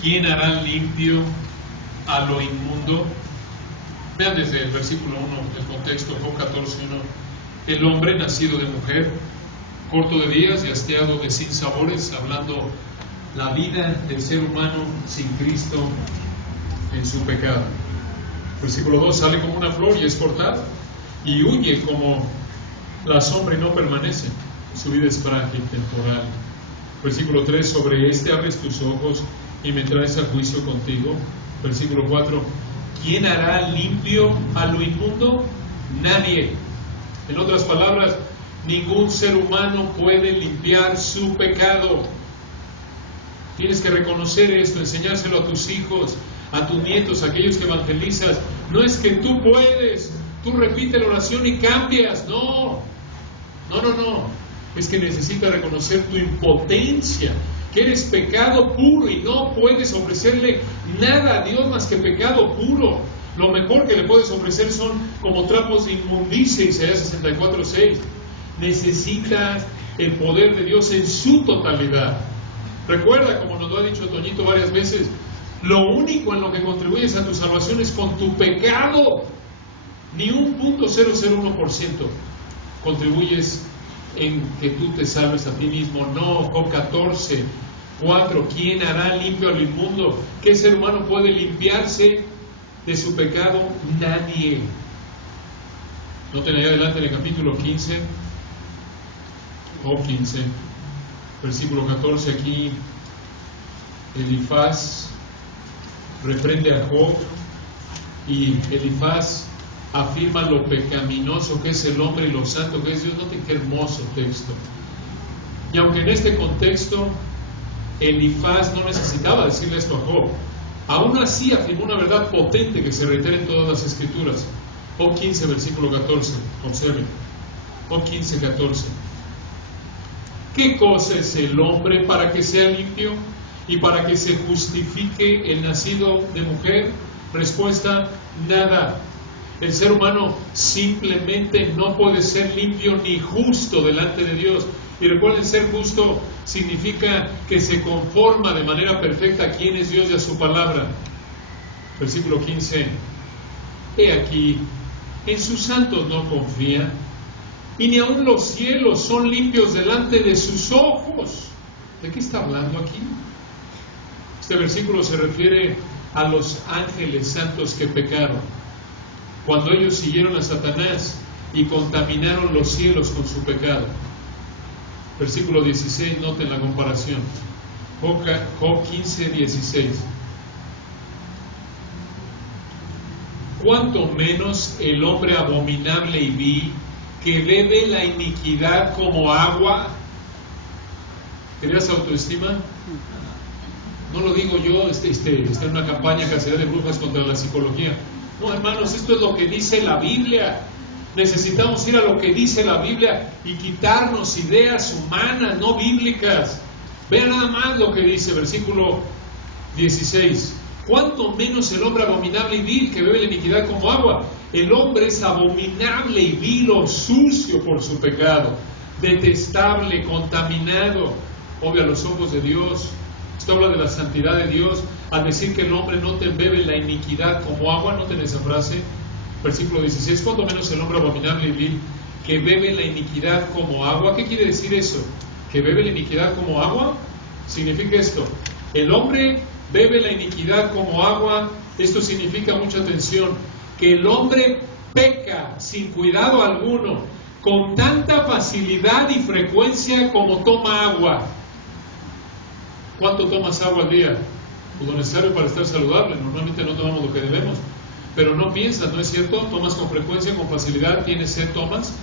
¿quién hará limpio a lo inmundo? Vean desde el versículo 1, el contexto, Job 14, 1. El hombre nacido de mujer, corto de días y hastiado de sinsabores, hablando la vida del ser humano sin Cristo en su pecado. Versículo 2, sale como una flor y es cortada, y huye como la sombra y no permanece. Su vida es frágil, temporal. Versículo 3, sobre este abres tus ojos y me traes a juicio contigo. Versículo 4, ¿quién hará limpio a lo inmundo? Nadie. En otras palabras, ningún ser humano puede limpiar su pecado. Tienes que reconocer esto, enseñárselo a tus hijos, a tus nietos, a aquellos que evangelizas. No es que tú puedes, tú repite la oración y cambias. No. Es que necesitas reconocer tu impotencia que eres pecado puro y no puedes ofrecerle nada a Dios más que pecado puro. Lo mejor que le puedes ofrecer son como trapos de inmundicia, Isaías 64:6. Necesitas el poder de Dios en su totalidad. Recuerda, como nos lo ha dicho Toñito varias veces, lo único en lo que contribuyes a tu salvación es con tu pecado. Ni un 0.001% contribuyes en que tú te salves a ti mismo. No, Job 14:4. ¿Quién hará limpio al inmundo? ¿Qué ser humano puede limpiarse de su pecado? Nadie. Noten ahí adelante en el capítulo 15, Job 15, versículo 14. Aquí Elifaz reprende a Job y Elifaz afirma lo pecaminoso que es el hombre y lo santo que es Dios. Noten qué hermoso texto. Y aunque en este contexto Elifaz no necesitaba decirle esto a Job, aún así afirmó una verdad potente que se reitera en todas las escrituras. Job 15, versículo 14. Observen. Job 15, 14. ¿Qué cosa es el hombre para que sea limpio y para que se justifique el nacido de mujer? Respuesta: nada. El ser humano simplemente no puede ser limpio ni justo delante de Dios. Y recuerden, ser justo significa que se conforma de manera perfecta a quién es Dios y a su palabra. Versículo 15. He aquí, en sus santos no confía, y ni aun los cielos son limpios delante de sus ojos. ¿De qué está hablando aquí? Este versículo se refiere a los ángeles santos que pecaron, cuando ellos siguieron a Satanás y contaminaron los cielos con su pecado. Versículo 16, noten la comparación. Job 15, 16. Cuanto menos el hombre abominable y vil, que bebe la iniquidad como agua. ¿Querías autoestima? No lo digo yo, está en una campaña casera de brujas contra la psicología. No, hermanos, esto es lo que dice la Biblia. Necesitamos ir a lo que dice la Biblia y quitarnos ideas humanas, no bíblicas. Vean nada más lo que dice, versículo 16. Cuanto menos el hombre abominable y vil, que bebe la iniquidad como agua. El hombre es abominable y vil o sucio por su pecado, detestable, contaminado, obvio a los ojos de Dios. Esto habla de la santidad de Dios. Al decir que el hombre no te bebe la iniquidad como agua, noten esa frase, versículo 16, cuando menos el hombre abominable y vil, que bebe la iniquidad como agua. ¿Qué quiere decir eso? ¿Que bebe la iniquidad como agua? Significa esto: el hombre bebe la iniquidad como agua. Esto significa, mucha atención, que el hombre peca sin cuidado alguno, con tanta facilidad y frecuencia como toma agua. ¿Cuánto tomas agua al día? Pues lo necesario para estar saludable. Normalmente no tomamos lo que debemos, pero no piensas, ¿no es cierto? Tomas con frecuencia, con facilidad, tienes sed, tomas.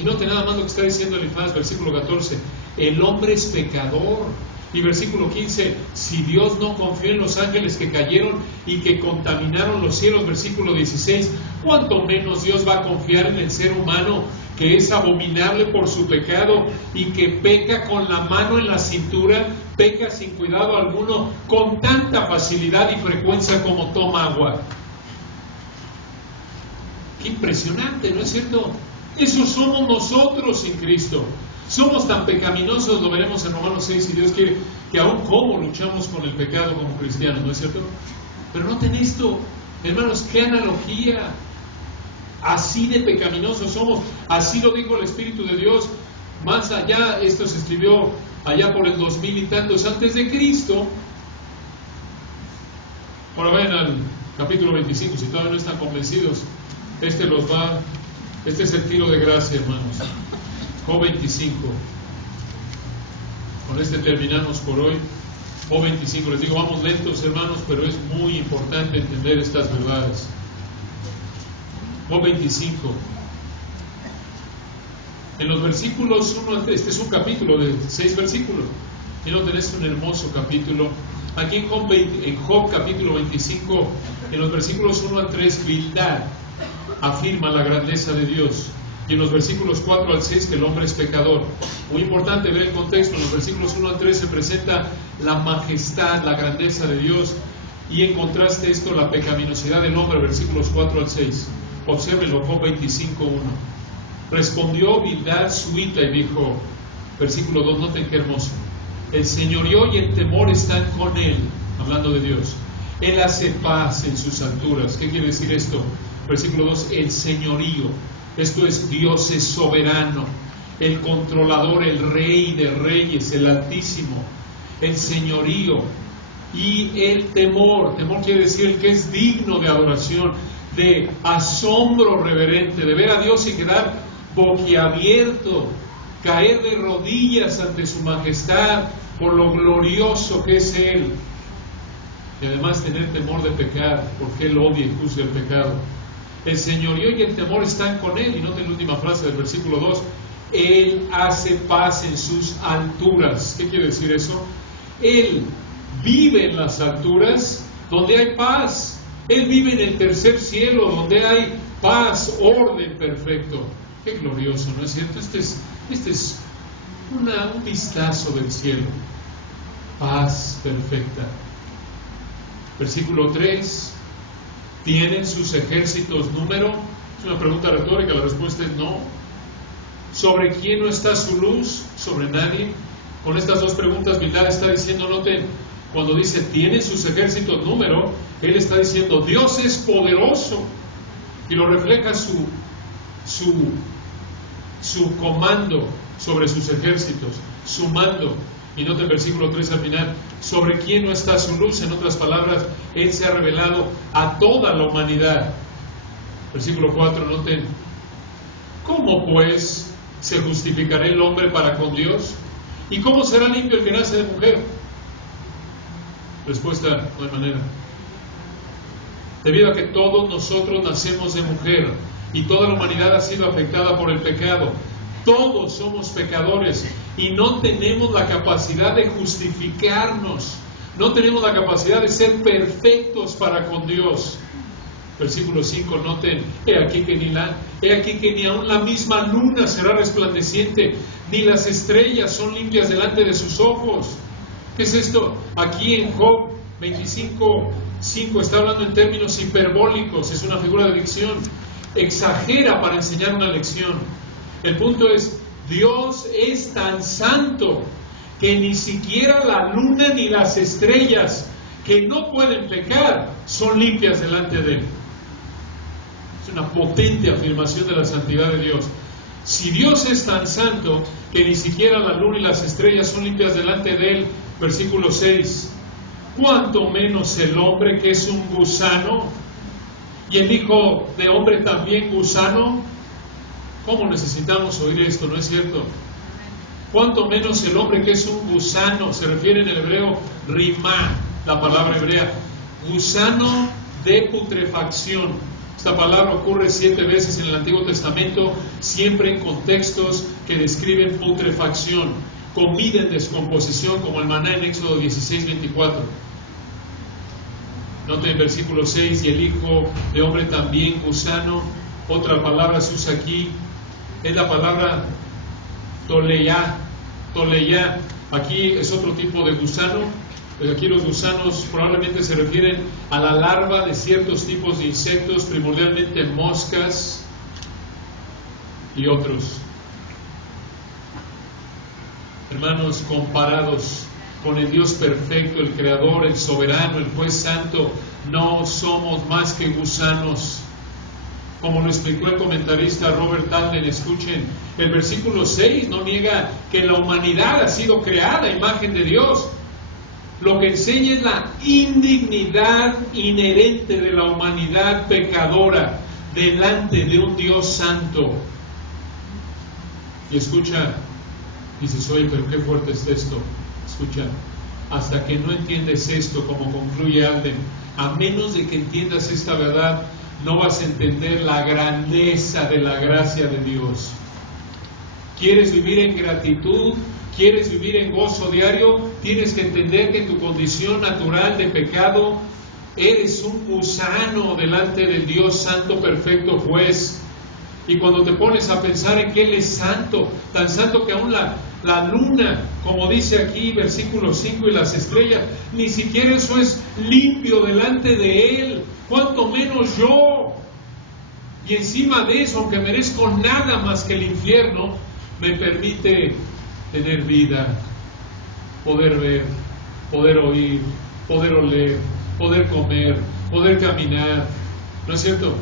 Y note nada más lo que está diciendo Elifaz, versículo 14: el hombre es pecador. Y versículo 15: si Dios no confió en los ángeles que cayeron y que contaminaron los cielos. Versículo 16: ¿cuánto menos Dios va a confiar en el ser humano, que es abominable por su pecado y que peca con la mano en la cintura, peca sin cuidado alguno, con tanta facilidad y frecuencia como toma agua? ¡Qué impresionante!, ¿no es cierto? Eso somos nosotros sin Cristo. Somos tan pecaminosos, lo veremos en Romanos 6, si Dios quiere, que aún cómo luchamos con el pecado como cristianos, ¿no es cierto? Pero noten esto, hermanos, qué analogía. Así de pecaminosos somos. Así lo dijo el Espíritu de Dios. Más allá, esto se escribió allá por el 2000 y tantos antes de Cristo. Ahora vayan al capítulo 25, si todavía no están convencidos. Este es el tiro de gracia, hermanos. Job 25. Con este terminamos por hoy. Job 25. Les digo, vamos lentos, hermanos, pero es muy importante entender estas verdades. Job 25. En los versículos 1, este es un capítulo de 6 versículos. Y no tenés un hermoso capítulo. Aquí en Job capítulo 25, en los versículos 1 a 3, Bildad afirma la grandeza de Dios. Y en los versículos 4 al 6 que el hombre es pecador. Muy importante ver el contexto. En los versículos 1 al 3 se presenta la majestad, la grandeza de Dios, y en contraste esto, la pecaminosidad del hombre, versículos 4 al 6. Obsérvenlo, Job 25:1. Respondió Bildad suita y dijo, versículo 2, noten qué hermoso: el señorío y el temor están con él, hablando de Dios. Él hace paz en sus alturas. ¿Qué quiere decir esto? Versículo 2, el señorío. Esto es, Dios es soberano, el controlador, el rey de reyes, el altísimo, el señorío. Y el temor, temor quiere decir el que es digno de adoración, de asombro reverente, de ver a Dios y quedar boquiabierto, caer de rodillas ante su majestad por lo glorioso que es Él. Y además tener temor de pecar, porque Él odia y juzga el pecado. El señorío y el temor están con Él. Y noten la última frase del versículo 2: Él hace paz en sus alturas. ¿Qué quiere decir eso? Él vive en las alturas donde hay paz. Él vive en el tercer cielo donde hay paz, orden perfecto. Qué glorioso, ¿no es cierto? Este es un vistazo del cielo. Paz perfecta. Versículo 3: ¿tienen sus ejércitos número? Es una pregunta retórica, la respuesta es no. ¿Sobre quién no está su luz? Sobre nadie. Con estas dos preguntas, Bildad está diciendo, noten, cuando dice ¿tienen sus ejércitos número?, él está diciendo Dios es poderoso, y lo refleja su comando sobre sus ejércitos, su mando. Y noten versículo 3 al final: ¿sobre quién no está su luz? En otras palabras, Él se ha revelado a toda la humanidad. Versículo 4, noten: ¿cómo pues se justificará el hombre para con Dios? ¿Y cómo será limpio el que nace de mujer? Respuesta: no hay manera. Debido a que todos nosotros nacemos de mujer y toda la humanidad ha sido afectada por el pecado, todos somos pecadores y no tenemos la capacidad de justificarnos, no tenemos la capacidad de ser perfectos para con Dios. Versículo 5, noten: he aquí que ni aun la misma luna será resplandeciente, ni las estrellas son limpias delante de sus ojos. ¿Qué es esto? Aquí en Job 25:5 está hablando en términos hiperbólicos, es una figura de dicción, exagera para enseñar una lección. El punto es, Dios es tan santo que ni siquiera la luna ni las estrellas, que no pueden pecar, son limpias delante de Él. Es una potente afirmación de la santidad de Dios. Si Dios es tan santo que ni siquiera la luna y las estrellas son limpias delante de Él, versículo 6, ¿cuánto menos el hombre, que es un gusano, y el hijo de hombre también gusano? ¿Cómo necesitamos oír esto, no es cierto? ¿Cuánto menos el hombre, que es un gusano? Se refiere en el hebreo rimá, la palabra hebrea, gusano de putrefacción. Esta palabra ocurre 7 veces en el Antiguo Testamento, siempre en contextos que describen putrefacción, comida en descomposición, como el maná en Éxodo 16:24. Noten el versículo 6: y el hijo de hombre también gusano. Otra palabra se usa aquí, es la palabra toleya. Aquí es otro tipo de gusano. Aquí los gusanos probablemente se refieren a la larva de ciertos tipos de insectos, primordialmente moscas y otros. Hermanos, comparados con el Dios perfecto, el Creador, el Soberano, el Juez Santo, no somos más que gusanos. Como lo explicó el comentarista Robert Alden, escuchen, el versículo 6 no niega que la humanidad ha sido creada a imagen de Dios. Lo que enseña es la indignidad inherente de la humanidad pecadora delante de un Dios santo. Y escucha, dices, oye, pero qué fuerte es esto. Escucha, hasta que no entiendes esto, como concluye Alden, a menos de que entiendas esta verdad, no vas a entender la grandeza de la gracia de Dios. ¿Quieres vivir en gratitud? ¿Quieres vivir en gozo diario? Tienes que entender que en tu condición natural de pecado eres un gusano delante del Dios santo, perfecto juez. Y cuando te pones a pensar en que Él es santo, tan santo que aún la luna, como dice aquí versículo 5, y las estrellas, ni siquiera eso es limpio delante de Él, cuanto menos yo. Y encima de eso, aunque merezco nada más que el infierno, me permite tener vida, poder ver, poder oír, poder oler, poder comer, poder caminar. ¿No es cierto?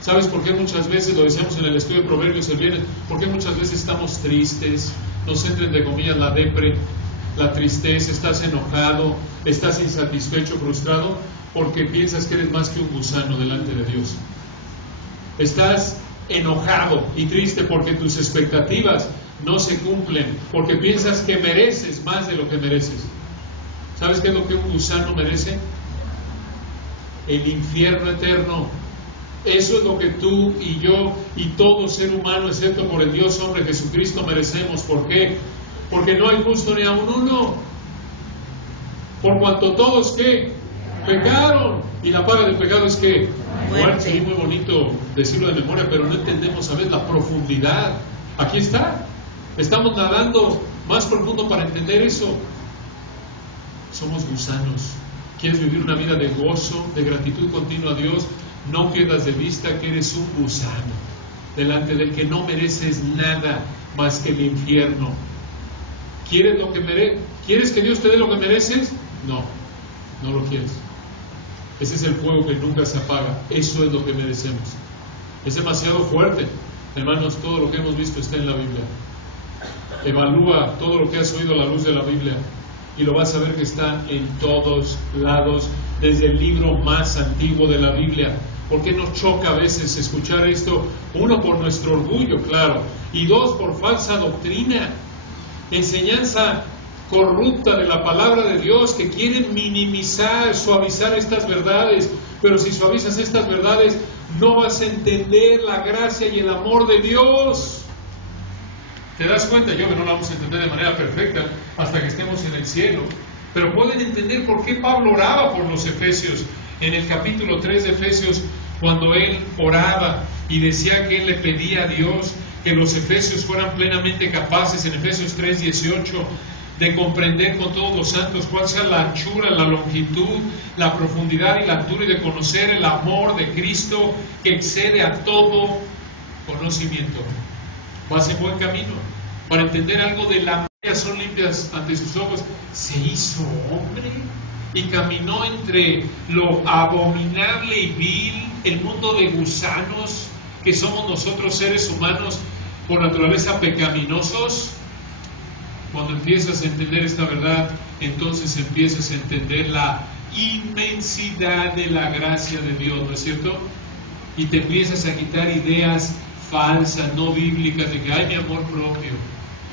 ¿Sabes por qué muchas veces, lo decíamos en el estudio de Proverbios el viernes, por qué muchas veces estamos tristes, nos entra entre comillas la depre, la tristeza, estás enojado, estás insatisfecho, frustrado? Porque piensas que eres más que un gusano delante de Dios. Estás enojado y triste porque tus expectativas no se cumplen, porque piensas que mereces más de lo que mereces. ¿Sabes qué es lo que un gusano merece? El infierno eterno. Eso es lo que tú y yo y todo ser humano, excepto por el Dios hombre Jesucristo, merecemos. ¿Por qué? Porque no hay justo ni aun uno. Por cuanto todos, ¿qué? Pecaron. Y la paga del pecado es que, bueno, sería muy bonito decirlo de memoria, pero no entendemos a veces la profundidad. Aquí está. Estamos nadando más profundo para entender eso. Somos gusanos. ¿Quieres vivir una vida de gozo, de gratitud continua a Dios? No pierdas de vista que eres un gusano delante del que no mereces nada más que el infierno. ¿Quieres lo que ¿Quieres que Dios te dé lo que mereces? No, no lo quieres. Ese es el fuego que nunca se apaga. Eso es lo que merecemos. Es demasiado fuerte. Hermanos, todo lo que hemos visto está en la Biblia. Evalúa todo lo que has oído a la luz de la Biblia y lo vas a ver que está en todos lados, desde el libro más antiguo de la Biblia. ¿Por qué nos choca a veces escuchar esto? Uno, por nuestro orgullo, claro, y dos, por falsa doctrina, enseñanza corrupta de la palabra de Dios, que quieren minimizar, suavizar estas verdades. Pero si suavizas estas verdades, no vas a entender la gracia y el amor de Dios. ¿Te das cuenta? Yo que no la vamos a entender de manera perfecta hasta que estemos en el cielo, pero pueden entender por qué Pablo oraba por los efesios. En el capítulo 3 de Efesios, cuando él oraba y decía que él le pedía a Dios que los efesios fueran plenamente capaces, en Efesios 3:18, de comprender con todos los santos cuál sea la anchura, la longitud, la profundidad y la altura, y de conocer el amor de Cristo que excede a todo conocimiento. Vas en buen camino para entender algo de la magia, son limpias ante sus ojos. Se hizo hombre y caminó entre lo abominable y vil, el mundo de gusanos que somos nosotros, seres humanos por naturaleza pecaminosos. Cuando empiezas a entender esta verdad, entonces empiezas a entender la inmensidad de la gracia de Dios, ¿no es cierto? Y te empiezas a quitar ideas falsas, no bíblicas, de que hay mi amor propio.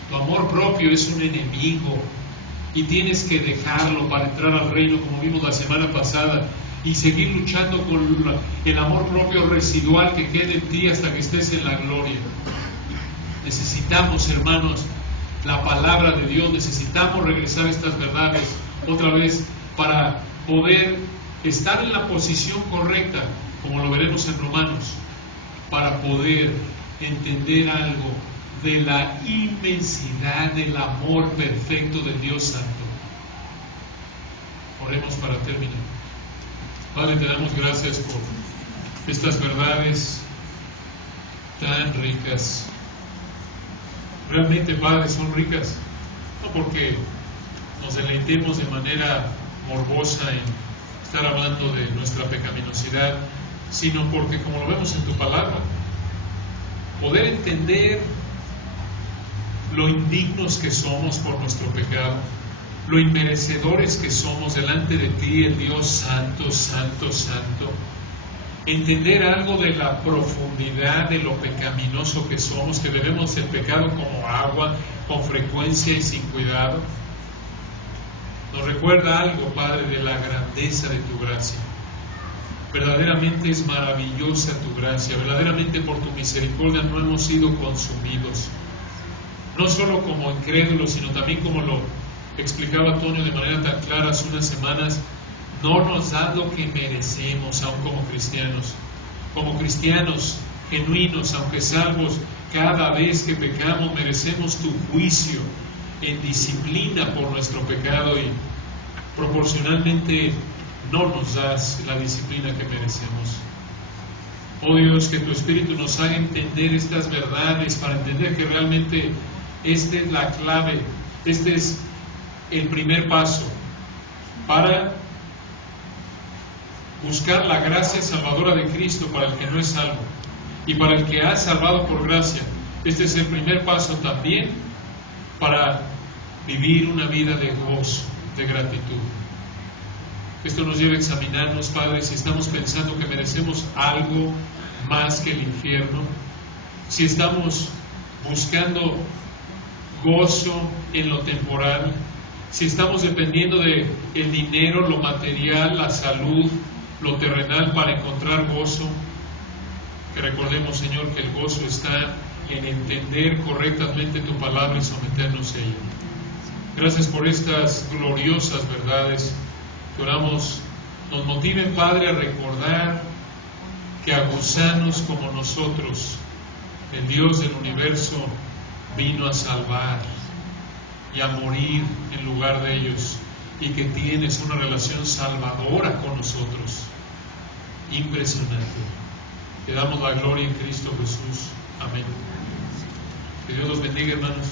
Tu amor propio es un enemigo y tienes que dejarlo para entrar al reino, como vimos la semana pasada, y seguir luchando con el amor propio residual que quede en ti hasta que estés en la gloria. Necesitamos, hermanos, la palabra de Dios, necesitamos regresar a estas verdades otra vez para poder estar en la posición correcta, como lo veremos en Romanos, para poder entender algo de la inmensidad del amor perfecto de Dios Santo. Oremos para terminar. Padre, te damos gracias por estas verdades tan ricas. Realmente, Padre, son ricas, no porque nos deleitemos de manera morbosa en estar hablando de nuestra pecaminosidad, sino porque, como lo vemos en tu palabra, poder entender lo indignos que somos por nuestro pecado, lo inmerecedores que somos delante de ti, el Dios santo, santo, santo. Entender algo de la profundidad de lo pecaminoso que somos, que bebemos el pecado como agua, con frecuencia y sin cuidado. Nos recuerda algo, Padre, de la grandeza de tu gracia. Verdaderamente es maravillosa tu gracia, verdaderamente por tu misericordia no hemos sido consumidos, no solo como incrédulos, sino también, como lo explicaba Antonio de manera tan clara hace unas semanas, no nos da lo que merecemos aún como cristianos. Como cristianos genuinos, aunque salvos, cada vez que pecamos merecemos tu juicio en disciplina por nuestro pecado y proporcionalmente no nos das la disciplina que merecemos. Oh Dios, que tu Espíritu nos haga entender estas verdades para entender que realmente esta es la clave, este es el primer paso para buscar la gracia salvadora de Cristo para el que no es salvo y para el que ha salvado por gracia. Este es el primer paso también para vivir una vida de gozo, de gratitud. Esto nos lleva a examinarnos, Padre, si estamos pensando que merecemos algo más que el infierno, si estamos buscando gozo en lo temporal, si estamos dependiendo de el dinero, lo material, la salud, lo terrenal para encontrar gozo. Que recordemos, Señor, que el gozo está en entender correctamente tu palabra y someternos a ella. Gracias por estas gloriosas verdades que oramos nos motiven, Padre, a recordar que a gusanos como nosotros el Dios del universo vino a salvar y a morir en lugar de ellos, y que tienes una relación salvadora con nosotros. Impresionante. Te damos la gloria en Cristo Jesús. Amén. Que Dios los bendiga, hermanos.